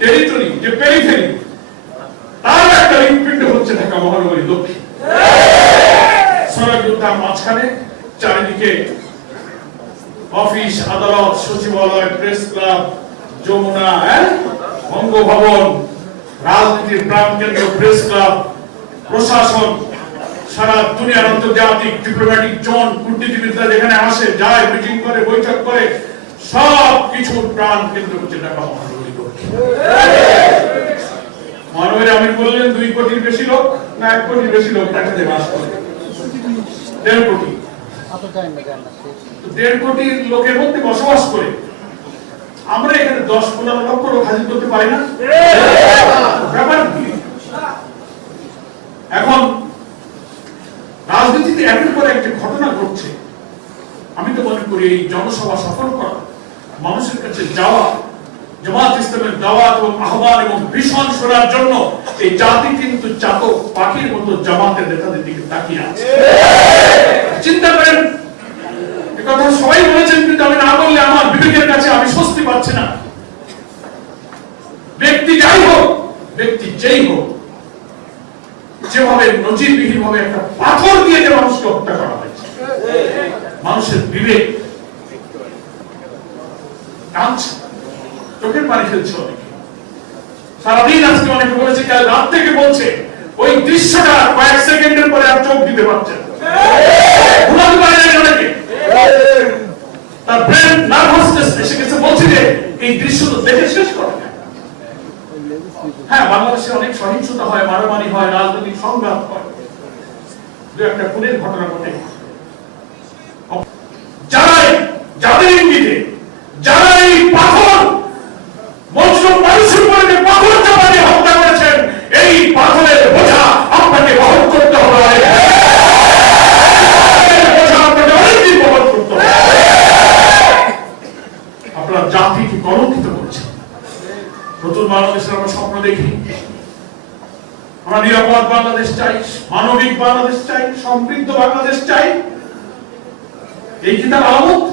Territory যে periphery তার একটা হৃৎপিণ্ড হচ্ছে ঢাকা মহানগরী দক্ষিণ সড়ক তার মাঝখানে, চারিদিকে অফিস, আদালত, সচিবালয়, প্রেস ক্লাব, যমুনা হ্যাঁ? বঙ্গভবন, রাজনীতির প্রেস ক্লাব, প্রশাসন, সারা দুনিয়ার আন্তর্জাতিক ডিপ্লোম্যাটিক জোন কূটনীতিবিদরা যেখানে আসে, যায় মিটিং করে, বৈঠক করে সব কিছুর প্রাণ কেন্দ্র হচ্ছে ঢাকা মহানগরে আমি বললেন, দুই কোটির বেশি লোক না এক কোটির বেশি লোক ঢাকাতে বাস করে? কোটি। দেড় কোটি লোকের মধ্যে বসবাস করে। আমরা এখানে দশ পনেরো লক্ষ লোক হাজির করতে পারি না। ব্যাপার কি? এখন রাজনীতিতে একের পর একটি ঘটনা ঘটছে, আমি তো মনে করি এই জনসভা সফল করা, মানুষের কাছে যাওয়া জামাত ইসলামের দাওয়াত এবং আহ্বান এবং ভীষণ শোনার জন্য এই জাতি কিন্তু চাতক পাখির মতো জামাতের নেতাদের দিকে তাকিয়ে আছে। চিন্তা করেন কথা সবাই বলেছেন, কিন্তু আমি না বললে আমার বিবেকের কাছে আমি স্বস্তি পাচ্ছি না। ব্যক্তি যাই হোক, ব্যক্তি যেই হোক, যেভাবে নজিরবিহীন ভাবে একটা পাথর দিয়ে যে মানুষকে হত্যা করা হয়েছে, মানুষের বিবেক কাঁদছে। চোখের পানি ফেলছে। সারাদিন আজকে অনেকে বলেছে, কাল রাত থেকে বলছে, ওই দৃশ্যটা কয়েক সেকেন্ডের পরে আর চোখ দিতে পারছে ঘুমাতে পারে অনেকে তার ব্রেন নার্ভাসনেস এসে গেছে, বলছে যে, এই দৃশ্য তো দেখে শেষ করে। হ্যাঁ বাংলাদেশে অনেক সহিংসতা হয়, মারামারি হয়, রাজনৈতিক সংঘাত হয়। দু একটা খুনের ঘটনা ঘটে যারাই যাদের ইঙ্গিতে যারা এই পাথর মজলুম মানুষের উপরে যে পাথর চাপা দিয়ে হত্যা করেছেন এই পাথরের বোঝা আপনাকে বহন করতে হবে এই বোঝা আপনাকে অনেকদিন বহন করতে হবে আপনার জাতিকে কলঙ্কিত করেছে নতুন বাংলাদেশের আমরা স্বপ্ন দেখি। আমরা নিরাপদ বাংলাদেশ চাই, মানবিক বাংলাদেশ চাই, সমৃদ্ধ বাংলাদেশ চাই। এই কি তার আলামত?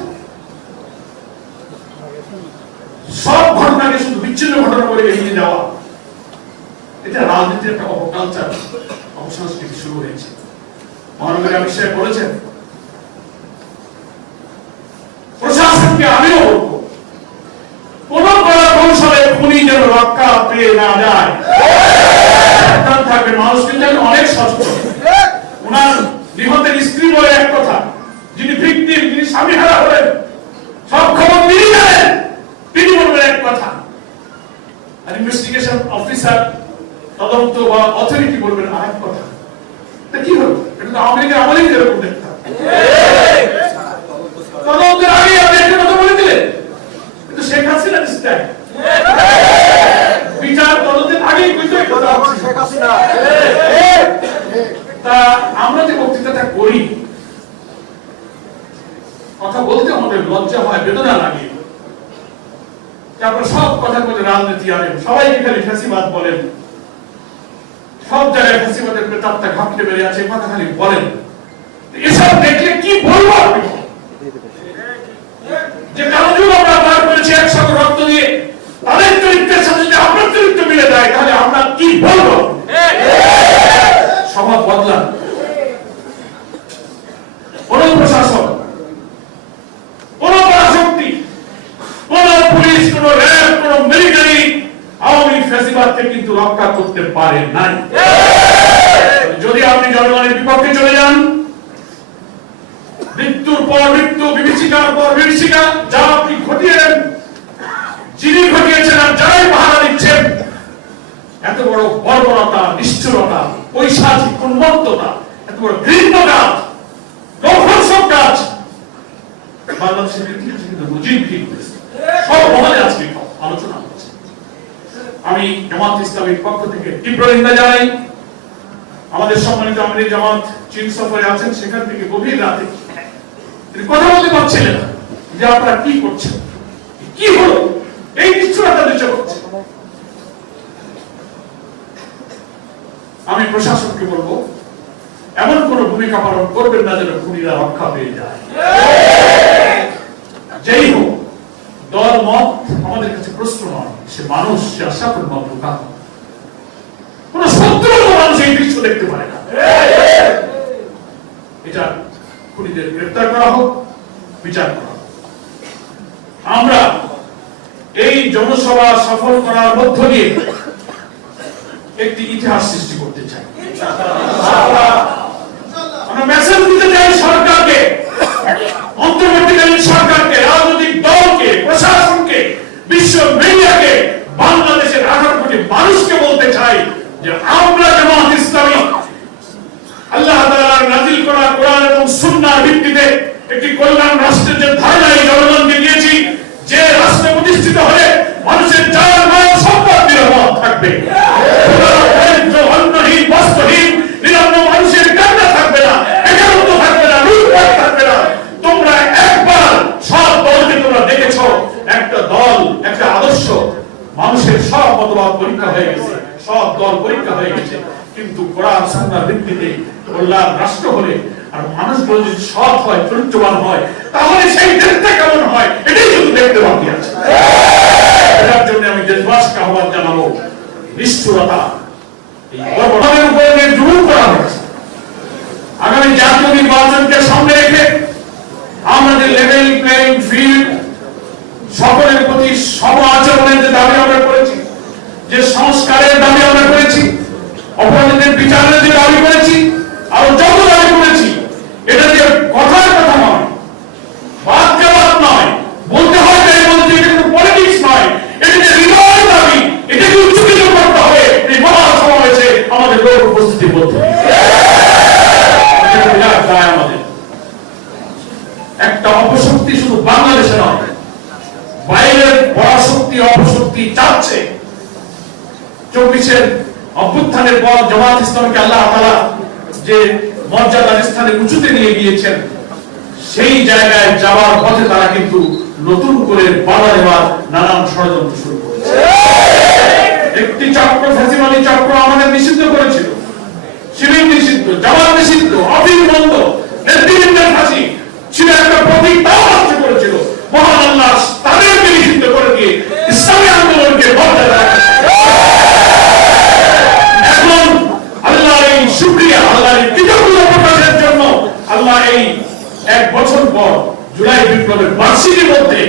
সব ঘটনাকে শুধু বিচ্ছিন্ন ঘটনা করে এগিয়ে যাওয়া। এটা রাজনীতির একটা অপকালচার। অপসংস্কৃতি শুরু হয়েছে। মহানগরী অমিত সাহেব বলেছেন প্রশাসনকে আমিও বলব কোন কলা কৌশলে যেন রক্ষা পেয়ে না যায়। থাকবেন মানুষ কিন্তু অনেক সচেতন। ওনার নিহতের স্ত্রী বলে এক কথা, যিনি ভিক্টিম, যিনি স্বামী হারা হলেন, সব খবর তিনি জানেন তিনি বলবেন এক কথা। আর ইনভেস্টিগেশন অফিসার তদন্ত বা অথরিটি বলবেন আরেক কথা। তা কি হলো? এটা তো আওয়ামী আমলেই যেরকম দেখতাম তদন্তের আগে আপনি একটা কথা বলে দিলেন কিন্তু শেখ হাসিনা স্টাইল বিচার তদন্তের আগেই কিন্তু এই কথা হচ্ছে। তা আমরা যে বক্তৃতাটা করি কথা বলতে আমাদের বেদনা তারপর সব কথা বলে রাজনীতি আনেন, সবাইকে খালি বলেন। সব জায়গায় প্রেতাত্মা ঘাপটে বেড়ে আছে কথা খালি বলেন। এসব দেখলে কি বলব আমি? যে কারও আমরা করেছি একসাথে রক্ত দিয়ে, তাদের চরিত্রের সাথে যদি আপনার চরিত্র মিলে যায়, তাহলে আমরা কি বলব? সমাজ বদলান কোন প্রশাসন কোন পরাশক্তি কোন পুলিশ কোন র্যাব কোন মিলিটারি আওয়ামী ফ্যাসিবাদকে কিন্তু রক্ষা করতে পারে নাই যদি আপনি জনগণের বিপক্ষে চলে যান, মৃত্যুর পর মৃত্যু, বিভীষিকার পর বিভীষিকা, যা আপনি ঘটিয়েছেন, যিনি ঘটিয়েছেন আর যারাই পাহারা দিচ্ছেন, এত বড় বর্বরতা, নিষ্ঠুরতা, পৈশাচিক উন্মত্ততা, এত বড় ঘৃণ্য কাজ নখর্ষক কাজ, বাংলাদেশের ইতিহাসে কিন্তু নজিরবিহীন সব মহলে আজকে আলোচনা। আমি জামাত ইসলামের পক্ষ থেকে তীব্র নিন্দা জানাই। আমাদের সম্মানিত আমির জামাত চীন সফরে আছেন, সেখান থেকে গভীর রাতে তিনি কথা বলতে পারছিলেন যে আপনারা কি করছেন, কি হলো, এই নিশ্চয়তা নিচে হচ্ছে আমি প্রশাসনকে বলব, এমন কোন ভূমিকা পালন করবেন না যেন খুনিরা রক্ষা পেয়ে যায়। যেই হোক দল, মত আমাদের কাছে প্রশ্ন নয় সে মানুষ, সে কোন সত্তর মানুষ এই দৃশ্য দেখতে পারে না। এটা খুনিদের গ্রেপ্তার করা হোক, বিচার করা আমরা এই জনসভা সফল করার মধ্য দিয়ে একটি ইতিহাস সৃষ্টি করতে চাই। আমরা মেসেজ দিতে চাই সরকারকে। অন্তর্বর্তীকালীন সরকারকে রাজনৈতিক দলকে প্রশাসনকে বিশ্ব মিডিয়াকে বাংলাদেশের আঠারো কোটি মানুষকে বলতে চাই যে আমরা জামাত ইসলামী আল্লাহ তাআলার নাজিল করা কোরআন এবং সুন্নাহর ভিত্তিতে একটি কল্যাণ রাষ্ট্রের যে ধারণা জনগণকে দিয়েছি, যে রাষ্ট্র প্রতিষ্ঠিত হলে মানুষের যার মাল সম্পদ নিরাপদ থাকবে। অন্নহীন বস্ত্রহীন, নিরন্ন মানুষের কান্না থাকবে না একান্ত থাকবে না লুটপাট থাকবে না। তোমরা একবার সব দলকে তোমরা দেখেছ, একটা দল, একটা আদর্শ, মানুষের সব মতবাদ পরীক্ষা হয়ে গেছে, সব দল পরীক্ষা হয়ে গেছে। কিন্তু কোরআন সুন্নাহর ভিত্তিতে কল্যাণ রাষ্ট্র হলে আর মানুষগুলো যদি সৎ হয়, চরিত্রবান হয়, তাহলে সেই দেশটা কেমন হয়? এটাই শুধু দেখতে বাকি আছে। এটার জন্য আমি দেশবাসীকে আহ্বান জানাব, নিষ্ঠুরতা। আগামী জাতীয় নির্বাচনকে সামনে রেখে আমরা যে লেভেল প্লেইং ফিল্ড সকলের প্রতি সম আচরণের যে দাবি আমরা করেছি, যে সংস্কারের দাবি আমরা করেছি, অপরাধীদের বিচারের যে দাবি করেছি, আরও যত দাবি করেছি এটা যে কথার কথা নয় বাদ জবাব নয় বলতে হয় তাই বলতে এটা কোনো পলিটিক্স নয় এটা যে হৃদয় দাবি এটাকে উচ্চকিত করতে হবে এই মহা সমাবেশে আমাদের লোক উপস্থিতির মধ্যে এটা বিরাট দায় আমাদের একটা অপশক্তি শুধু বাংলাদেশে নয়, বাইরের পরাশক্তি, অপশক্তি চাচ্ছে। চব্বিশের অভ্যুত্থানের পর জামাত ইসলামকে আল্লাহ তাআলা যে মর্যাদার স্থানে উঁচুতে নিয়ে গিয়েছেন, সেই জায়গায় যাওয়ার পথে তারা কিন্তু নতুন করে বাধা দেওয়ার নানান ষড়যন্ত্র শুরু করেছে। একটি চক্র ফ্যাসিবাদী চক্র আমাদের নিষিদ্ধ করেছিল। শিবির নিষিদ্ধ, জামাত নিষিদ্ধ, অফিস বন্ধ, নেতৃবৃন্দের ফাঁসি। ছিল একটা প্রতীক। তাও নষ্ট করেছিল মহান আল্লাহ তাদেরকে নিষিদ্ধ করে দিয়ে ইসলামী আন্দোলনকে মর্যাদা রাখে। এখন আল্লাহ এই শুক্রিয়া আল্লাহর এই কৃতজ্ঞতা প্রকাশের জন্য আল্লাহ এই এক বছর পর জুলাই বিপ্লবের বার্ষিকীর মধ্যে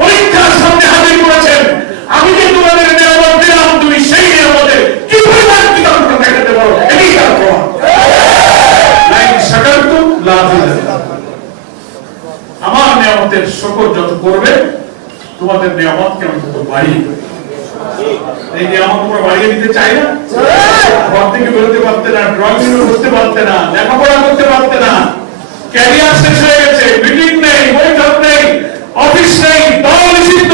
পরীক্ষার সামনে হাজির করেছেন আমি যে তোমাদের নিরাপদ দিলাম তুমি সেই নিরাপদে কি পরিমাণ কৃতজ্ঞতা দেখাতে পারো এটাই তার প্রমাণ লাইন শাকারতুম লা আযীদান্নাকুম। আমার নিয়ামতের শকর যত করবে তোমাদের নিয়ামতকে আমি তত বাড়িয়ে এই নিয়ামত তোমরা বাড়িয়ে দিতে চাই না? ঘর থেকে বেরোতে পারতে না ড্রয়িং রুমে বসতে পারতে না, লেখাপড়া করতে পারতে না। ক্যারিয়ার শেষ হয়ে গেছে মিটিং নেই, বৈঠক নেই অফিস নেই দল নিষিদ্ধ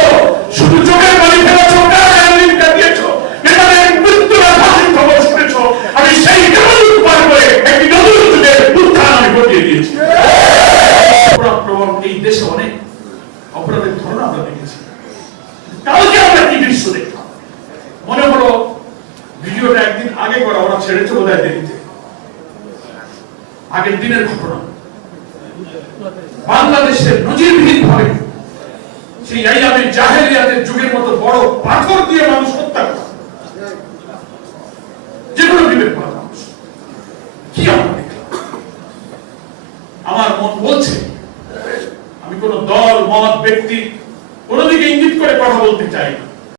শুধু চোখের পানি ফেলেছো টাকা দিয়েছ নেতাদের মৃত্যুর ফাঁসির খবর শুনেছো আমি সেই কেবল পার করে একটি নতুন যুগের উত্থান আমি ঘটিয়ে দিয়েছি অপরাধ প্রবণ এই দেশে অনেক অপরাধের ধরন আমরা দেখেছি কালকে আমরা কি দৃশ্য দেখলাম মনে হলো ভিডিওটা একদিন আগে করা ওরা ছেড়েছে বোধ হয় দেরিতে আগের দিনের ঘটনা বাংলাদেশের নজিরবিহীন ভাবে সেই আইয়ামের জাহেলিয়াতের যুগের মতো বড় পাথর দিয়ে মানুষ